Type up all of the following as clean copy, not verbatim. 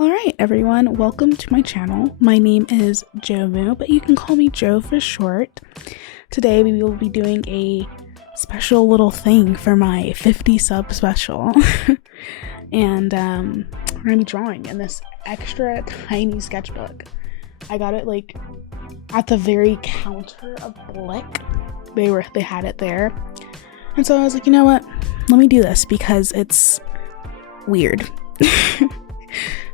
Alright everyone, welcome to my channel. My name is Jomu, but you can call me Jo for short. Today we will be doing a special little thing for my 50 sub special. And we're gonna be drawing in this extra tiny sketchbook. I got it like at the very counter of Blick. They had it there. And so I was like, you know what? Let me do this because it's weird.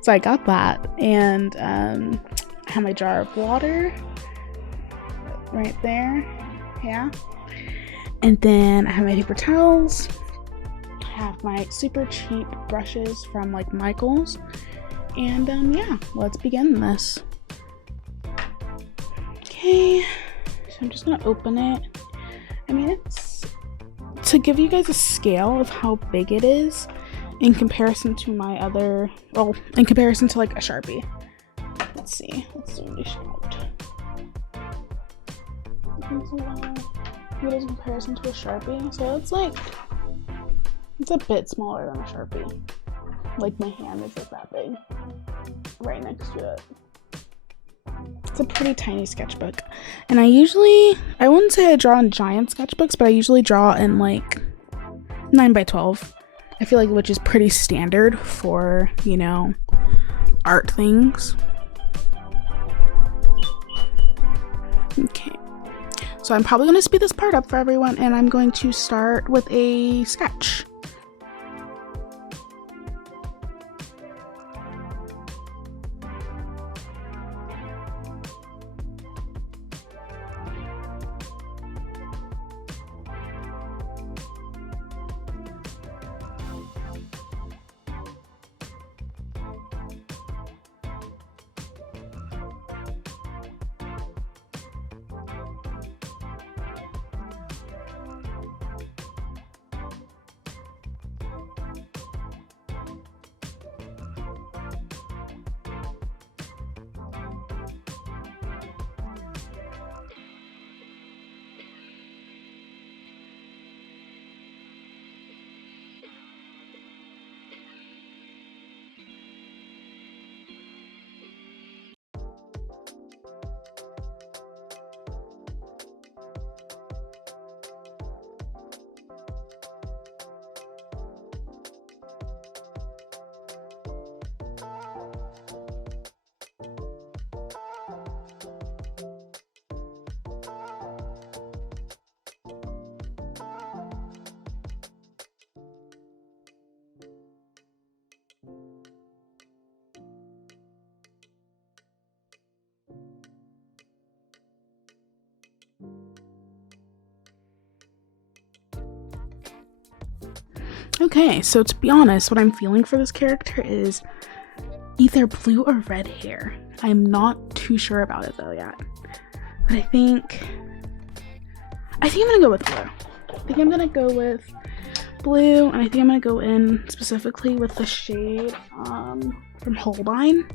So I got that, and I have my jar of water right there, yeah. And then I have my paper towels. I have my super cheap brushes from like Michael's, and yeah, let's begin this. Okay, so I'm just gonna open it. I mean, it's to give you guys a scale of how big it is in comparison to my other, well, in comparison to like a Sharpie. Let's see, let's zoom this out. What is in comparison to a Sharpie? So it's like, it's a bit smaller than a Sharpie. Like my hand is like that big, right next to it. It's a pretty tiny sketchbook. And I wouldn't say I draw in giant sketchbooks, but I usually draw in like 9x12. I feel like, which is pretty standard for, you know, art things. Okay, so I'm probably going to speed this part up for everyone, and I'm going to start with a sketch. Okay, so to be honest, what I'm feeling for this character is either blue or red hair. I'm not too sure about it though yet. But I think I'm gonna go with blue. I think I'm gonna go with blue, and I think I'm gonna go in specifically with the shade from Holbein.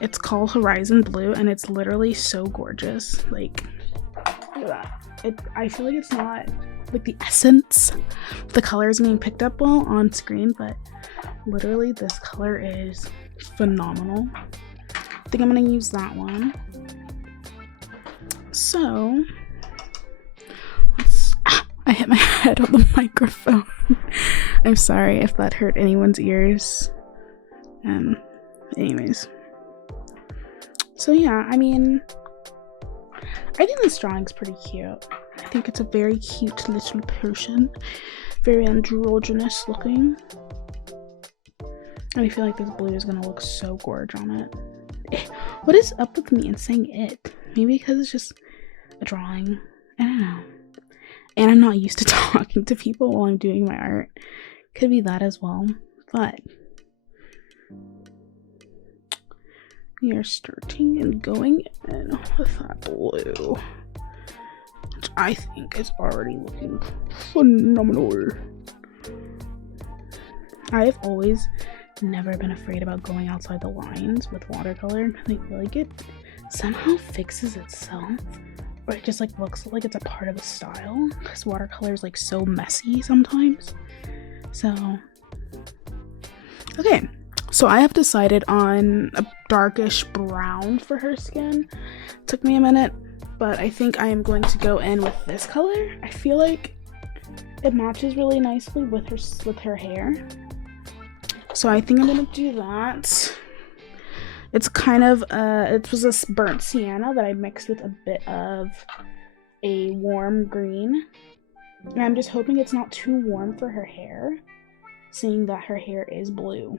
It's called Horizon Blue, and it's literally so gorgeous. Like, look at that. I feel like it's not like the essence of the color is being picked up well on screen, but literally this color is phenomenal. I think I'm gonna use that one. So I hit my head on the microphone. I'm sorry if that hurt anyone's ears. Anyways, so yeah, I mean, I think this drawing's pretty cute. I think it's a very cute little person, very androgynous looking. And I feel like this blue is gonna look so gorgeous on it. What is up with me and saying it? Maybe because it's just a drawing. I don't know. And I'm not used to talking to people while I'm doing my art. Could be that as well. But we are starting and going in with that blue, which I think is already looking phenomenal. I've always never been afraid about going outside the lines with watercolor. I feel like it somehow fixes itself, or it just like looks like it's a part of a style, because watercolor is like so messy sometimes. So okay, So I have decided on a darkish brown for her skin. Took me a minute, but I think I am going to go in with this color. I feel like it matches really nicely with her hair. So I think I'm gonna do that. It's kind of it was this burnt sienna that I mixed with a bit of a warm green. And I'm just hoping it's not too warm for her hair, seeing that her hair is blue.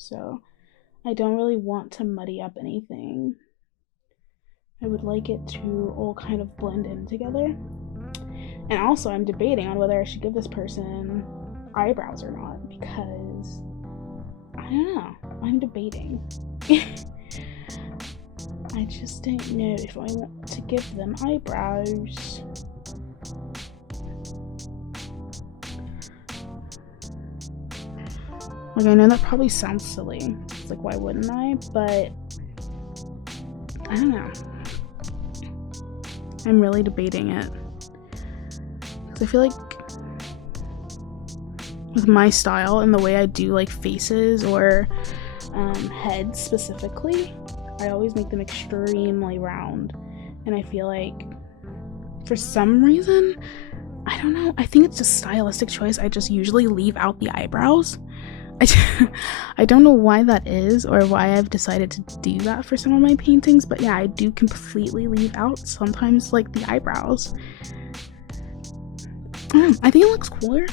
So I don't really want to muddy up anything. I would like it to all kind of blend in together. And also I'm debating on whether I should give this person eyebrows or not, because I don't know. I'm debating. I just don't know if I want to give them eyebrows. Like, I know that probably sounds silly. It's like, why wouldn't I? But I don't know. I'm really debating it. Because I feel like with my style and the way I do like faces or heads specifically, I always make them extremely round. And I feel like for some reason, I don't know, I think it's a stylistic choice. I just usually leave out the eyebrows. I don't know why that is, or why I've decided to do that for some of my paintings, but yeah, I do completely leave out sometimes like the eyebrows. I think it looks cooler,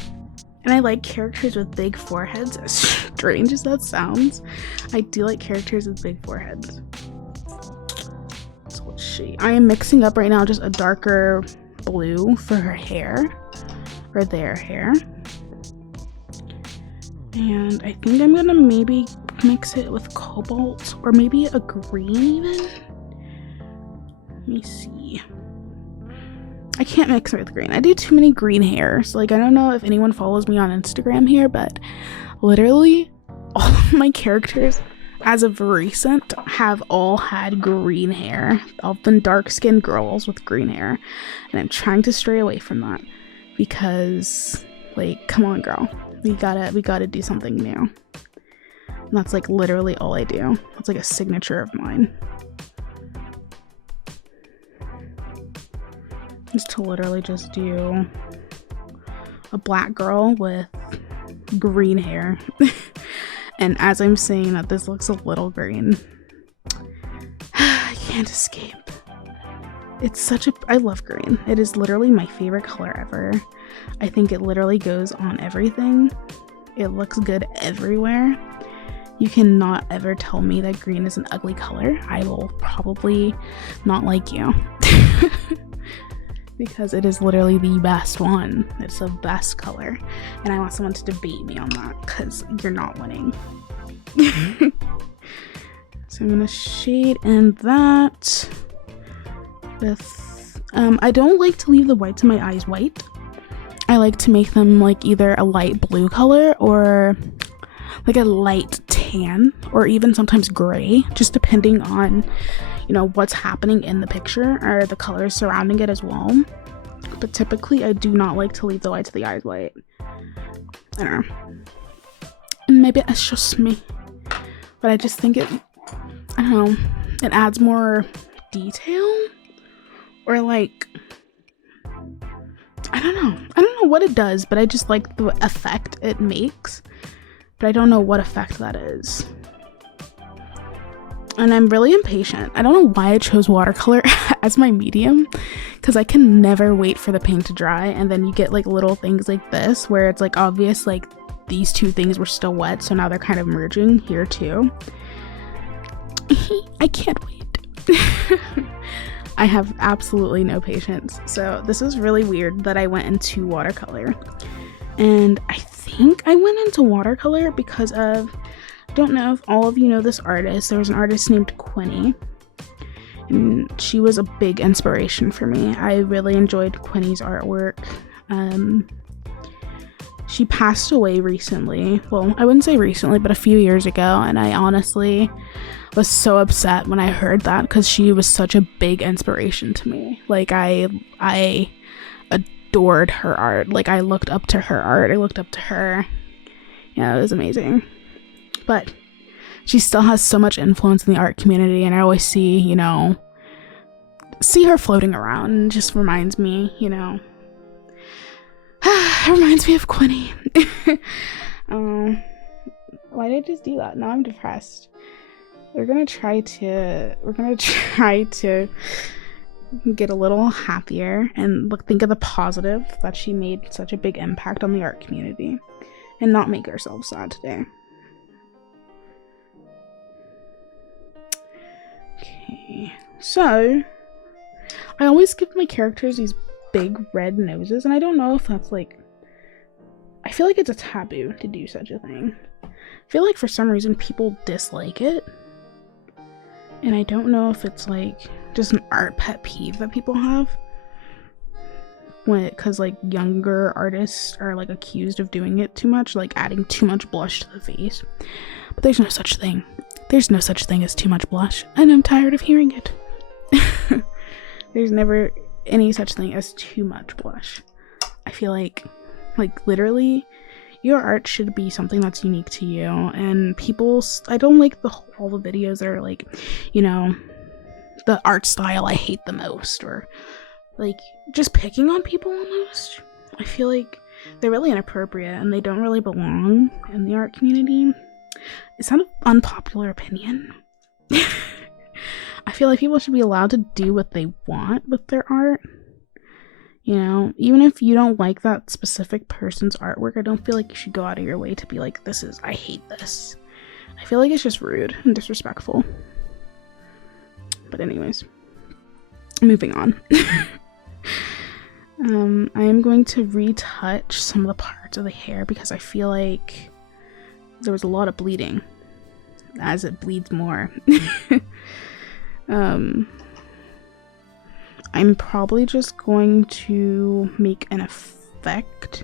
and I like characters with big foreheads, as strange as that sounds. I do like characters with big foreheads. So what shade? I am mixing up right now just a darker blue for her hair, or their hair. And I think I'm gonna maybe mix it with cobalt, or maybe a green even. Let me see. I can't mix it with green. I do too many green hairs. Like, I don't know if anyone follows me on Instagram here, but literally all of my characters as of recent have all had green hair. All been dark-skinned girls with green hair. And I'm trying to stray away from that because, like, come on, girl. We gotta do something new. And that's like literally all I do. It's like a signature of mine. Is to literally just do a black girl with green hair. And as I'm saying that, this looks a little green. I can't escape. It's I love green. It is literally my favorite color ever. I think it literally goes on everything. It looks good everywhere. You cannot ever tell me that green is an ugly color. I will probably not like you. Because it is literally the best one. It's the best color. And I want someone to debate me on that, because you're not winning. So I'm gonna shade in that with I don't like to leave the whites in my eyes white. I like to make them like either a light blue color or like a light tan, or even sometimes gray, just depending on, you know, what's happening in the picture or the colors surrounding it as well. But typically I do not like to leave the whites of the eyes white. I don't know. And maybe it's just me, but I just think I don't know, it adds more detail, or like, I don't know what it does, but I just like the effect it makes, but I don't know what effect that is. And I'm really impatient. I don't know why I chose watercolor as my medium, because I can never wait for the paint to dry, and then you get like little things like this where it's like obvious like these two things were still wet, so now they're kind of merging here too. I can't wait. I have absolutely no patience. So this is really weird that I went into watercolor. And I think I went into watercolor because of, I don't know if all of you know this artist. There was an artist named Quinny, and she was a big inspiration for me. I really enjoyed Quinny's artwork. She passed away recently. Well, I wouldn't say recently, but a few years ago, and I honestly was so upset when I heard that, because she was such a big inspiration to me. Like, I adored her art. Like, I looked up to her art. I looked up to her. Yeah, it was amazing. But she still has so much influence in the art community, and I always see, you know, her floating around, and it just reminds me, you know, it reminds me of Quinny. Why did I just do that? Now I'm depressed. We're gonna try to get a little happier and think of the positive that she made such a big impact on the art community, and not make ourselves sad today. Okay, so I always give my characters these big red noses, and I don't know if that's like, I feel like it's a taboo to do such a thing. I feel like for some reason people dislike it, and I don't know if it's like just an art pet peeve that people have, because like younger artists are like accused of doing it too much, like adding too much blush to the face. But there's no such thing. There's no such thing as too much blush, and I'm tired of hearing it. There's never any such thing as too much blush. I feel like literally your art should be something that's unique to you, and I don't like all the videos that are like, you know, the art style I hate the most, or like just picking on people almost. I feel like they're really inappropriate and they don't really belong in the art community. Is that an unpopular opinion? I feel like people should be allowed to do what they want with their art. You know, even if you don't like that specific person's artwork, I don't feel like you should go out of your way to be like, I hate this. I feel like it's just rude and disrespectful. But anyways, moving on. I am going to retouch some of the parts of the hair because I feel like there was a lot of bleeding as it bleeds more. I'm probably just going to make an effect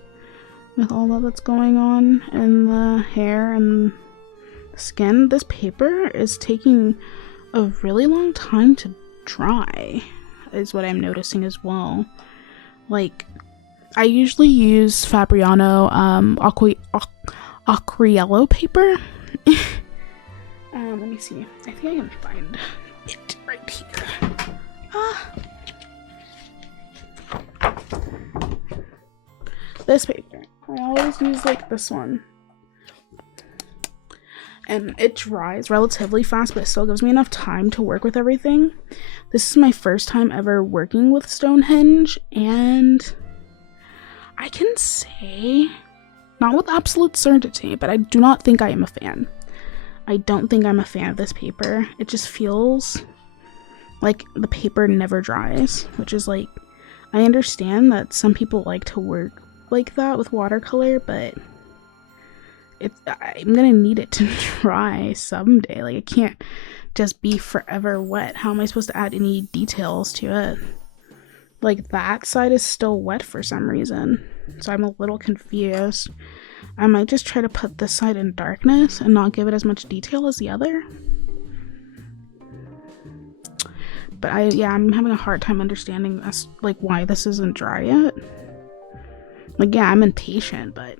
with all that's going on in the hair and the skin. This paper is taking a really long time to dry, is what I'm noticing as well. Like, I usually use Fabriano Acquarello paper. Let me see. I think I can find it right here. This paper. I always use like this one. And it dries relatively fast, but it still gives me enough time to work with everything. This is my first time ever working with Stonehenge, and I can say, not with absolute certainty, but I do not think I am a fan. I don't think I'm a fan of this paper. It just feels like the paper never dries, which is like, I understand that some people like to work like that with watercolor, but I'm gonna need it to dry someday. Like, it can't just be forever wet. How am I supposed to add any details to it? Like, that side is still wet for some reason, so I'm a little confused. I might just try to put this side in darkness and not give it as much detail as the other. But I'm having a hard time understanding like why this isn't dry yet. Like, yeah, I'm impatient, but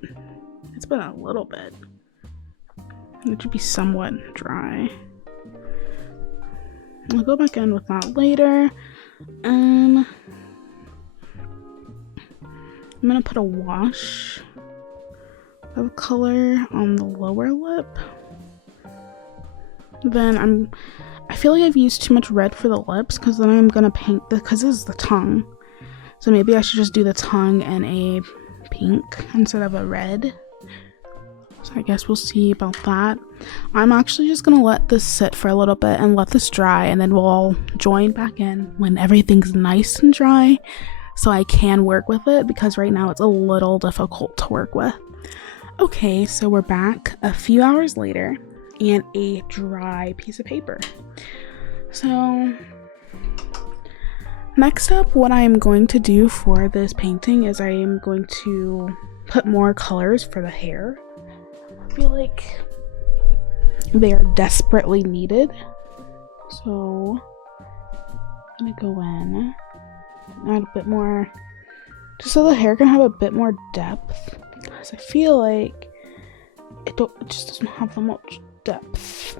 it's been a little bit. It should be somewhat dry. I'll go back in with that later. I'm gonna put a wash of color on the lower lip. Then I feel like I've used too much red for the lips, because then I'm gonna paint because this is the tongue. So maybe I should just do the tongue in a pink instead of a red. So I guess we'll see about that. I'm actually just gonna let this sit for a little bit and let this dry, and then we'll all join back in when everything's nice and dry, so I can work with it, because right now it's a little difficult to work with. Okay, so we're back a few hours later and a dry piece of paper. So next up, what I am going to do for this painting is I am going to put more colors for the hair. I feel like they are desperately needed. So I'm gonna go in, add a bit more, just so the hair can have a bit more depth, because I feel like it just doesn't have that much depth.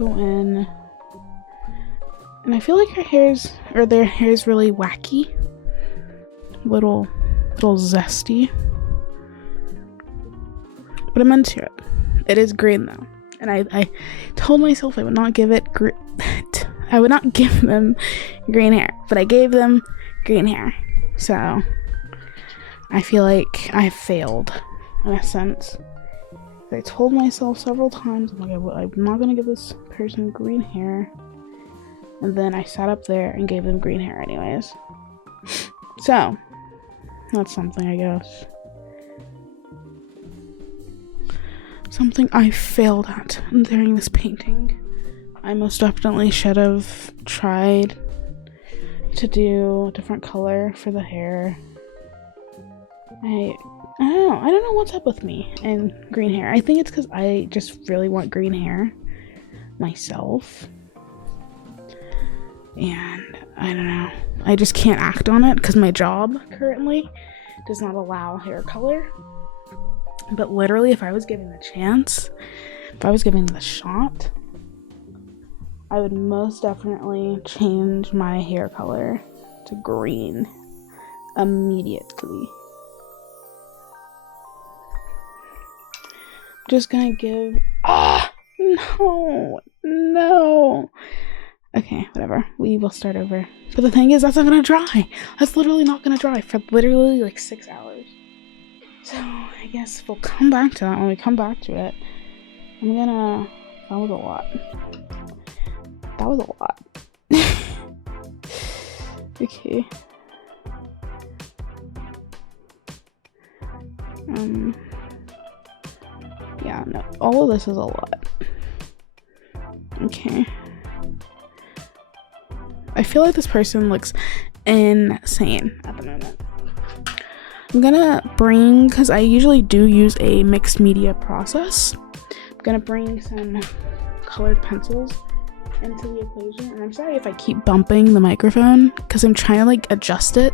go in, and I feel like their hair's really wacky, little zesty, but I'm into it. It is green though, and I told myself I would not give it I would not give them green hair, but I gave them green hair, so I feel like I failed in a sense. I told myself several times, I'm like, I'm not gonna give this person green hair, and then I sat up there and gave them green hair anyways. So that's something, I guess. Something I failed at during this painting. I most definitely should have tried to do a different color for the hair. I don't know what's up with me and green hair. I think it's because I just really want green hair myself. And I don't know. I just can't act on it because my job currently does not allow hair color. But literally, if I was given the chance, if I was given the shot, I would most definitely change my hair color to green immediately. Just gonna give... No. Okay, whatever. We will start over. But the thing is, that's not gonna dry. That's literally not gonna dry for literally like 6 hours. So I guess we'll come back to that when we come back to it. That was a lot. Okay. Yeah, no, all of this is a lot. Okay. I feel like this person looks insane at the moment. I'm gonna bring, because I usually do use a mixed media process, I'm gonna bring some colored pencils into the equation. And I'm sorry if I keep bumping the microphone, because I'm trying to like adjust it,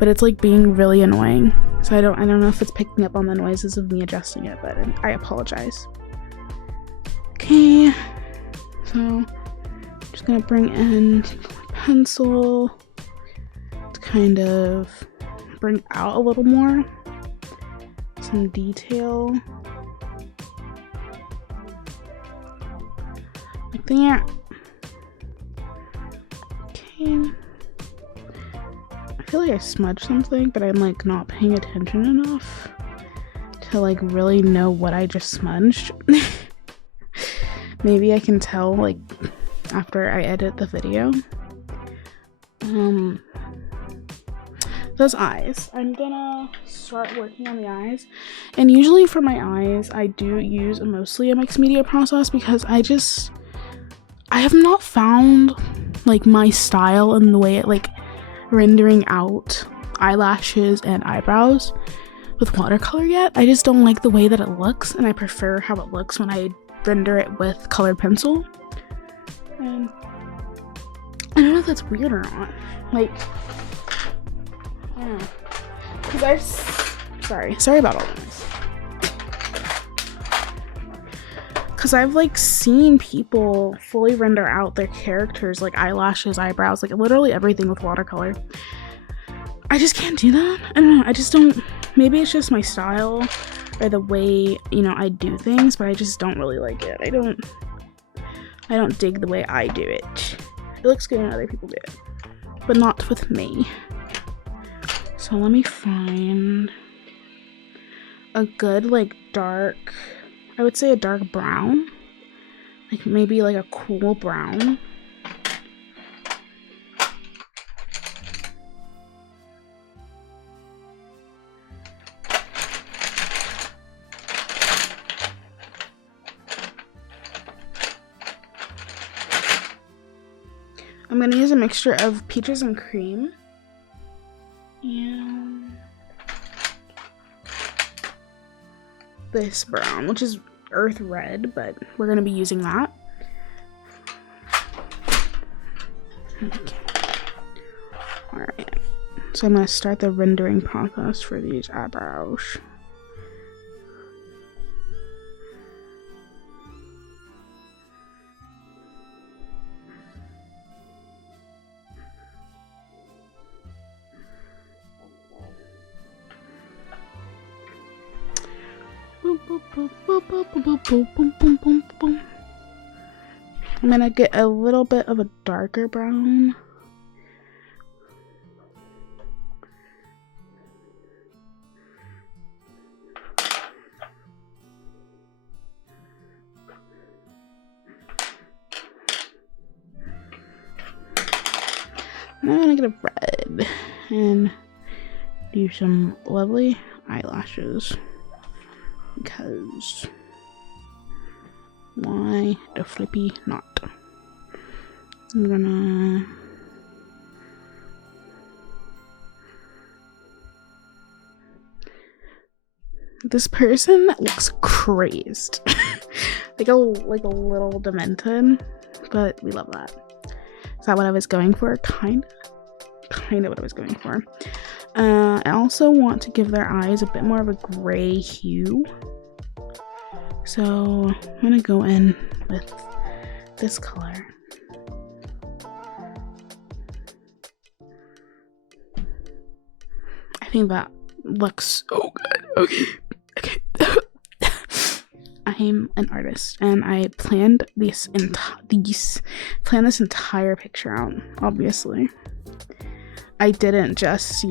but it's like being really annoying. So I don't know if it's picking up on the noises of me adjusting it, but I apologize. Okay, so I'm just gonna bring in pencil to kind of bring out a little more, some detail like that. Okay, I feel like I smudged something, but I'm like not paying attention enough to like really know what I just smudged. Maybe I can tell like after I edit the video. Those eyes. I'm gonna start working on the eyes. And usually for my eyes, I do use mostly a mixed media process because I have not found like my style in the way it like rendering out eyelashes and eyebrows with watercolor yet. I just don't like the way that it looks, and I prefer how it looks when I render it with colored pencil. And I don't know if that's weird or not. Like, I don't know. Because sorry about all this. Because I've like seen people fully render out their characters, like eyelashes, eyebrows, like literally everything with watercolor. I just can't do that. I don't know. I just don't. Maybe it's just my style or the way, you know, I do things, but I just don't really like it. I don't dig the way I do it. It looks good when other people do it, but not with me. So let me find a good like dark, I would say a dark brown, like maybe like a cool brown. I'm gonna use a mixture of peaches and cream and this brown, which is earth red, but we're gonna be using that. Okay. Alright, so I'm gonna start the rendering process for these eyebrows. I'm gonna get a little bit of a darker brown. Now I'm gonna get a red and do some lovely eyelashes, because why the flippy not? I'm gonna this person looks crazed. like a little demented, but we love that. Is that what I was going for? Kind of what I was going for. I also want to give their eyes a bit more of a gray hue, so I'm gonna go in with this color. I think that looks so good. Okay. I'm an artist, and I planned this entire picture out. Obviously, I didn't just,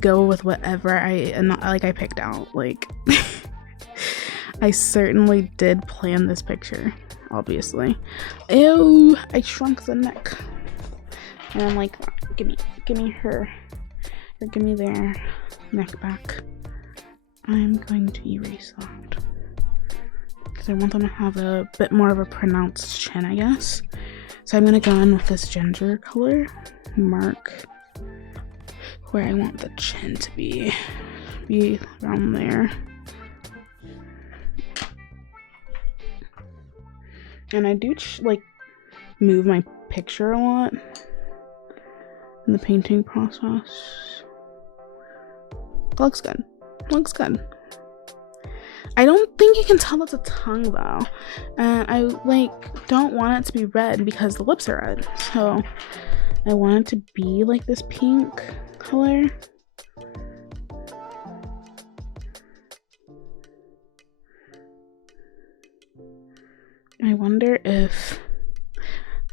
go with whatever I picked out. Like, I certainly did plan this picture. Obviously, ew! I shrunk the neck, and I'm like, give me her, or give me their neck back. I'm going to erase that because I want them to have a bit more of a pronounced chin, I guess. So I'm going to go in with this ginger color, mark where I want the chin to be around there. And I do move my picture a lot in the painting process. Looks good. Looks good. I don't think you can tell that's a tongue though, and I don't want it to be red because the lips are red, so I want it to be like this pink color. I wonder if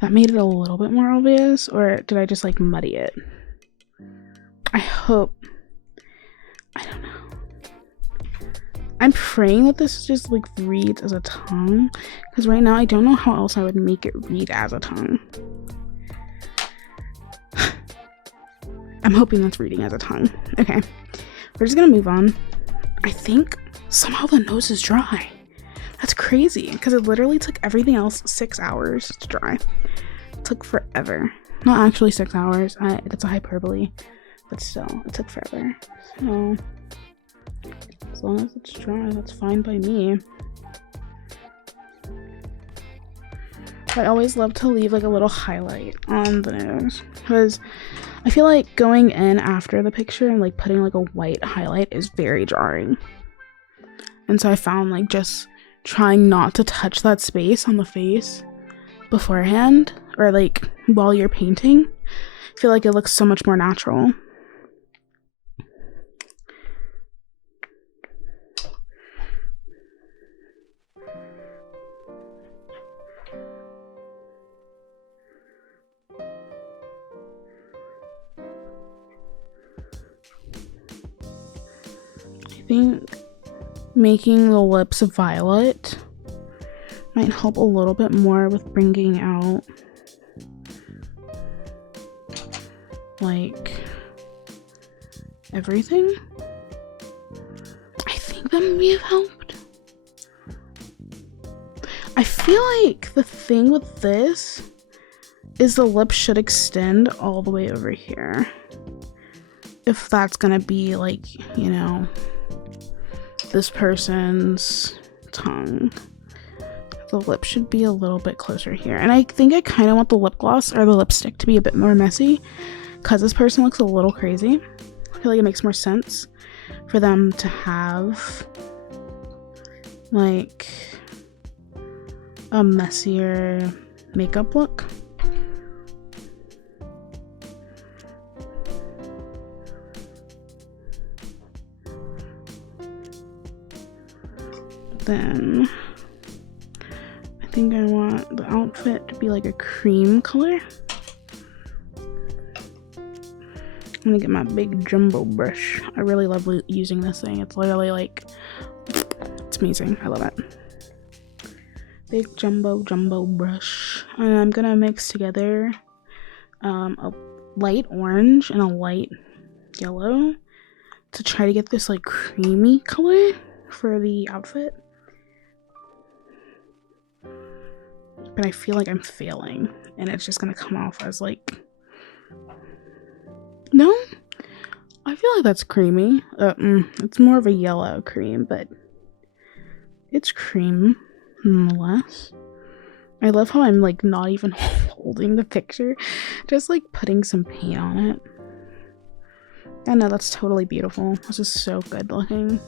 that made it a little bit more obvious, or did I just muddy it? I hope. I don't know. I'm praying that this just reads as a tongue, because right now I don't know how else I would make it read as a tongue. I'm hoping that's reading as a tongue. Okay, we're just gonna move on. I think somehow the nose is dry. That's crazy, because it literally took everything else 6 hours to dry. It took forever. Not actually 6 hours. That's a hyperbole, but still, it took forever. So as long as it's dry, that's fine by me. I always love to leave a little highlight on the nose, because I feel like going in after the picture and putting a white highlight is very jarring. And so I found just trying not to touch that space on the face beforehand, or while you're painting, I feel like it looks so much more natural. I think making the lips violet might help a little bit more with bringing out everything. I think that may have helped. I feel like the thing with this is the lip should extend all the way over here, if that's gonna be this person's tongue. The lip should be a little bit closer here, and I think I kind of want the lip gloss or the lipstick to be a bit more messy, because this person looks a little crazy. I feel like it makes more sense for them to have a messier makeup look. then I think I want the outfit to be like a cream color. I'm gonna get my big jumbo brush. I really love using this thing. It's literally like, it's amazing. I love it. Big jumbo brush. And I'm gonna mix together a light orange and a light yellow to try to get this like creamy color for the outfit. But I feel like I'm failing and it's just gonna come off as like, no, I feel like that's creamy. It's more of a yellow cream, but it's cream nonetheless. I love how I'm like not even holding the picture, just like putting some paint on it. I know, that's totally beautiful. This is so good looking.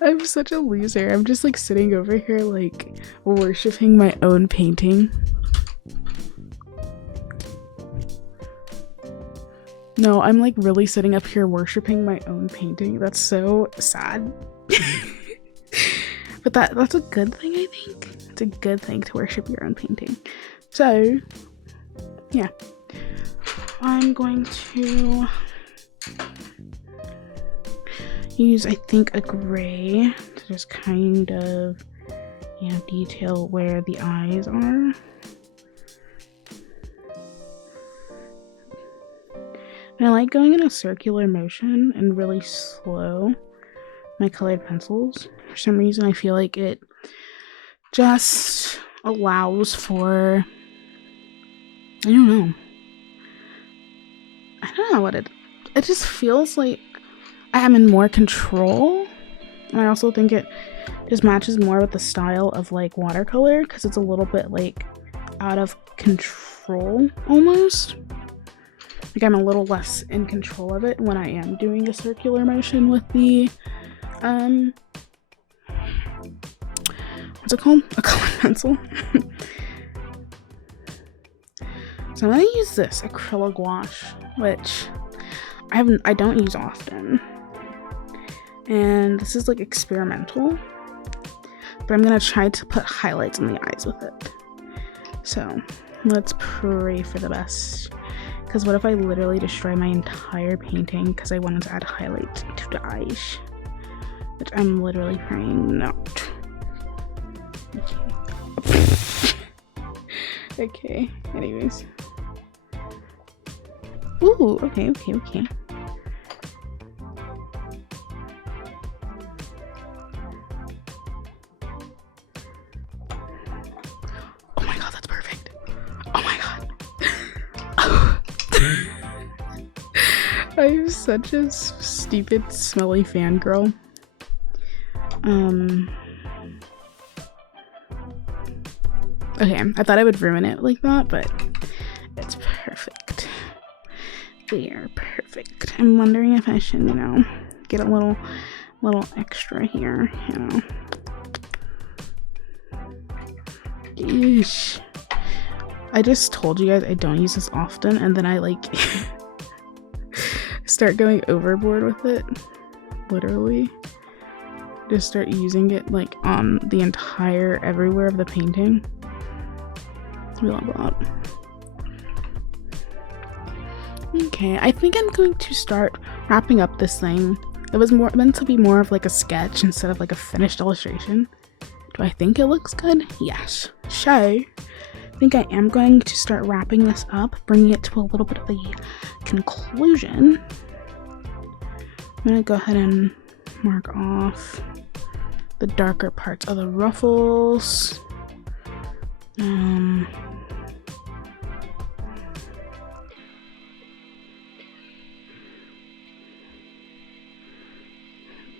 I'm such a loser. I'm just like sitting over here like worshipping my own painting. No, I'm like really sitting up here worshipping my own painting. That's so sad. But that's a good thing, I think. It's a good thing to worship your own painting. So, yeah. I'm going to use, I think, a gray to just kind of, you know, detail where the eyes are. And I like going in a circular motion and really slow my colored pencils. For some reason, I feel like it just allows for, I don't know what it just feels like I am in more control. And I also think it just matches more with the style of like watercolor because it's a little bit like out of control almost. Like I'm a little less in control of it when I am doing a circular motion with the what's it called? A colored pencil. So I'm gonna use this acrylic gouache, which I don't use often. And this is like experimental, but I'm gonna try to put highlights in the eyes with it. So let's pray for the best. Because what if I literally destroy my entire painting because I wanted to add highlight to the eyes? Which I'm literally praying not. Okay. Okay, anyways. Ooh, okay. Oh my god, that's perfect. Oh my god. I'm such a stupid, smelly fangirl. Okay, I thought I would ruin it like that, but it's perfect. They are perfect. I'm wondering if I should, you know, get a little extra here, you know. Eesh. I just told you guys I don't use this often, and then I like start going overboard with it. Literally. Just start using it like on the entire everywhere of the painting. We love that. Okay, I think I'm going to start wrapping up this thing. It was meant to be more of like a sketch instead of like a finished illustration. Do I think it looks good? Yes. So, I think I am going to start wrapping this up, bringing it to a little bit of a conclusion. I'm gonna go ahead and mark off the darker parts of the ruffles.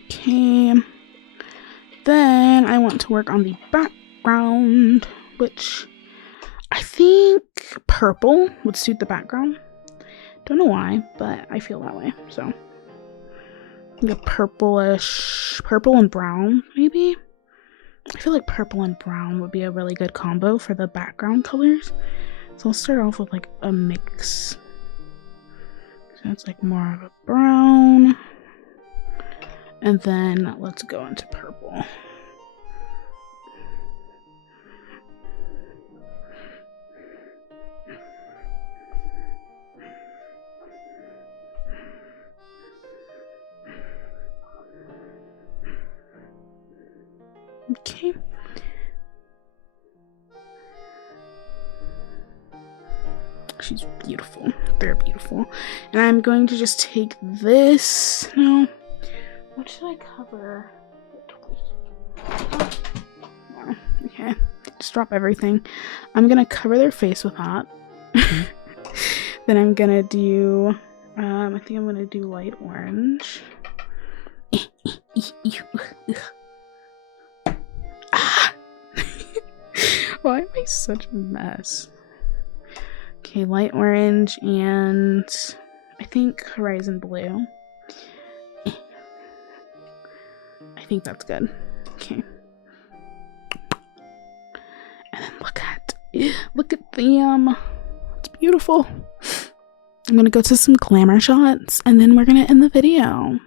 Okay, then I want to work on the background, which I think purple would suit the background. Don't know why, but I feel that way. So like a purplish, purple and brown maybe. I feel like purple and brown would be a really good combo for the background colors. So I'll start off with like a mix. So it's like more of a brown And then let's go into purple. Okay. She's beautiful. Very beautiful. And I'm going to just take this. No. What should I cover? Oh, okay. Just drop everything. I'm going to cover their face with that. Then I'm going to do, I think I'm going to do light orange. Ah! Why am I such a mess? Okay, light orange and I think horizon blue. I think that's good. Okay. And then look at them. It's beautiful. I'm gonna go to some glamour shots and then we're gonna end the video.